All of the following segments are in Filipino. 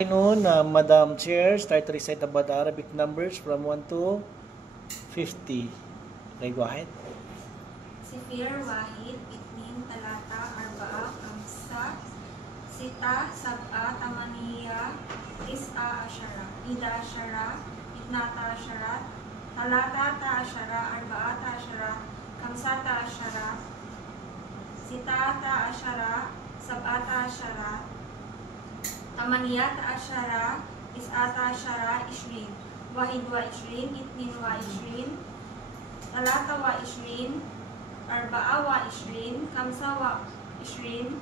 Noon, Madam Chair, start to recite about the Arabic numbers from 1 to 50. Okay, go ahead. Sifir, Wahid, Itnin, Talata, Arba'a, Kamsa, Sita, Sab'a, Tamaniya, Tis'a, Ashara, Ida, Ashara, Itnata, Ashara, Talata, Ashara, Arba'ata, Ashara, Kamsata, Ashara, Sitata, Ashara, Sab'ata, Ashara, Tamaniyata, Ashara, Is'ata, Ashara, Ishrin, Wahid wa Ishrin, Itnin wa Ishrin, Talata wa Ishrin, Arba'a wa Ishrin, Kamsa wa Ishrin,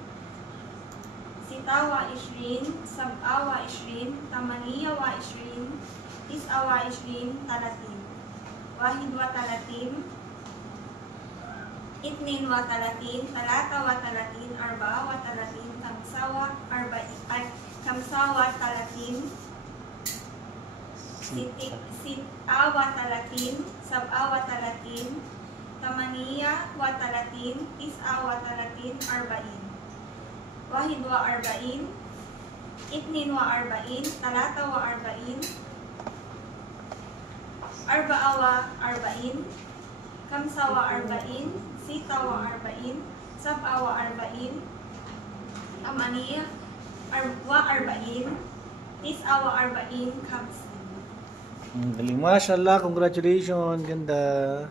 Sita wa Ishrin, Sab'a wa Ishrin, Tamaniya wa Ishrin, Tis'a wa Ishrin, Talatin. Wahid wa Talatin, Itnin wa Talatin, Talata wa Talatin, Arba'a wa Talatin, Kamsa wa Talatin, Sit'a wa Talatin, Sab'a wa Talatin, Tamaniya wa Talatin, Tis'a wa Talatin, Arba'in. Wahid wa Arba'in, Itnin wa Arba'in, Talata wa Arba'in, Arba'a wa Arba'in, Kamsa wa Arba'in, Sita wa Arba'in, Sab'a wa Arba'in, Tamaniya wa Arba'in, Tis'a wa Arba'in, Kamsin. Galing, mashallah, congratulations, ganda.